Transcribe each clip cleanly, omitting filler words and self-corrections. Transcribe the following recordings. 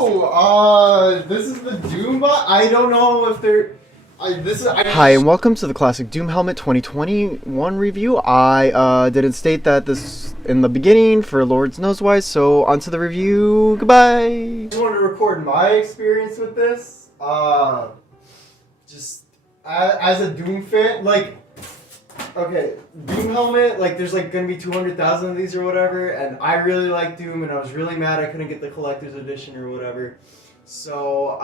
This is the Doom bot. I don't know if they're. Hi, and welcome to the Classic Doom Helmet 2021 review. I didn't state that this in the beginning for Lords knows why, so on to the review. Goodbye. I just wanted to record my experience with this. Just as a Doom fan, like, okay, Doom Helmet, like, there's like gonna be 200,000 of these or whatever, and I really like Doom, and I was really mad I couldn't get the collector's edition or whatever. So,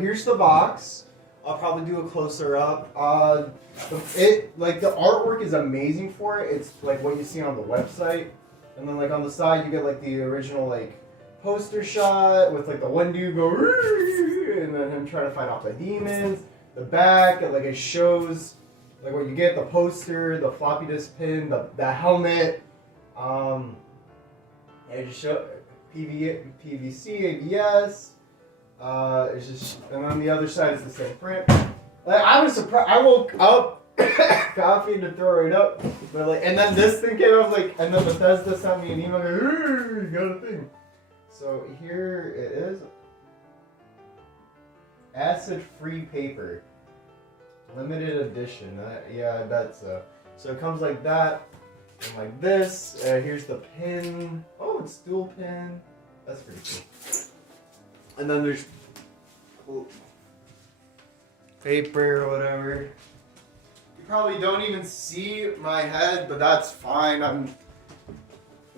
here's the box. I'll probably do a closer up. The artwork is amazing for it. It's like what you see on the website, and then like on the side you get like the original like poster shot with like the one dude go and then him trying to fight off the demons. The back, it shows like what you get: the poster, the floppy disk pin, the helmet. It just show PVC, ABS. It's just, and on the other side is the same print. Like, I was surprised. I woke up, coffee to throw it up, but like, and then this thing came up, like, and then Bethesda sent me an email, like, you got a thing. So here it is. Acid-free paper, limited edition. Yeah, I bet so. So it comes like that, and like this. Here's the pin. Oh, it's dual pin. That's pretty cool. And then there's paper or whatever. You probably don't even see my head, but that's fine. The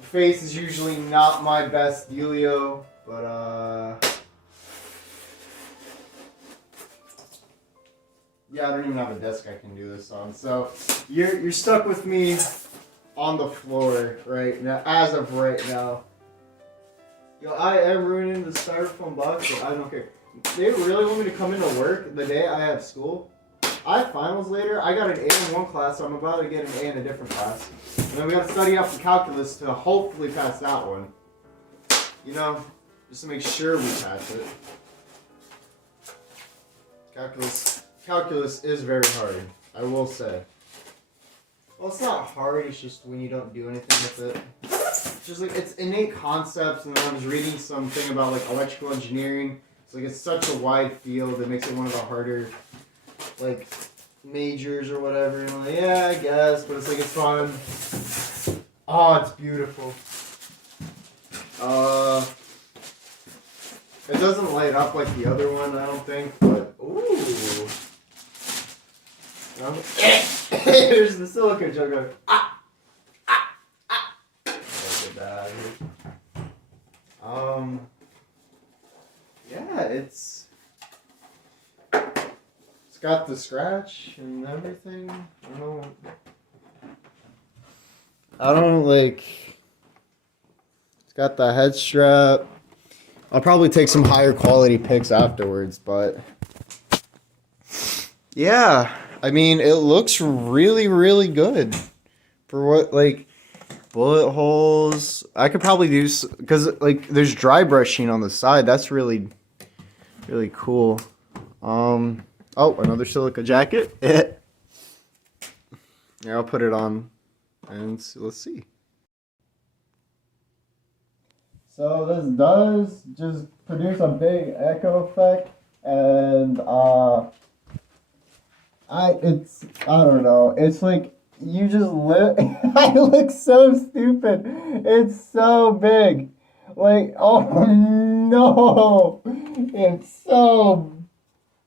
face is usually not my best dealio, but yeah, I don't even have a desk I can do this on. So you're stuck with me on the floor right now, as of right now. Yo, I am ruining the styrofoam box, but I don't care. They really want me to come into work the day I have school. I have finals later. I got an A in one class, so I'm about to get an A in a different class. And then we got to study out for calculus to hopefully pass that one. You know, just to make sure we pass it. Calculus is very hard, I will say. Well, it's not hard, it's just when you don't do anything with it. Just like, it's innate concepts, and then I was reading something about like electrical engineering. It's like, it's such a wide field that makes it one of the harder like majors or whatever. And I'm like, yeah, I guess, but it's like, it's fun. Oh, it's beautiful. It doesn't light up like the other one, I don't think, but ooh. There's the silica jug going. Yeah, it's got the scratch and everything. I don't like. It's got the head strap. I'll probably take some higher quality pics afterwards, but yeah, I mean, it looks really, really good for what, like, bullet holes. I could probably do, because like there's dry brushing on the side. That's really, really cool. Oh, another silica jacket. Yeah, I'll put it on and let's see. So this does just produce a big echo effect, and I don't know. It's like, you just live. I look so stupid. It's so big. Like, oh no. It's so.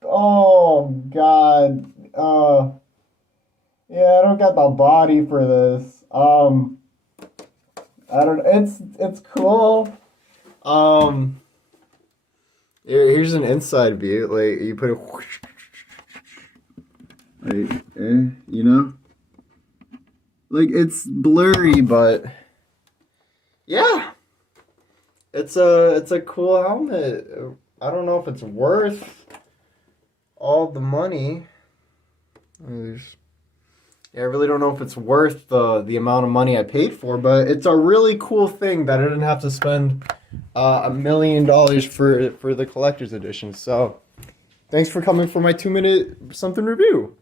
Oh god. Yeah, I don't got the body for this. I don't. It's cool. Here's an inside view. Like, you put it. Like, you know. Like, it's blurry, but yeah, it's a cool helmet. I don't know if it's worth all the money. Yeah, I really don't know if it's worth the amount of money I paid for, but it's a really cool thing that I didn't have to spend $1 million for the collector's edition. So, thanks for coming for my 2-minute something review.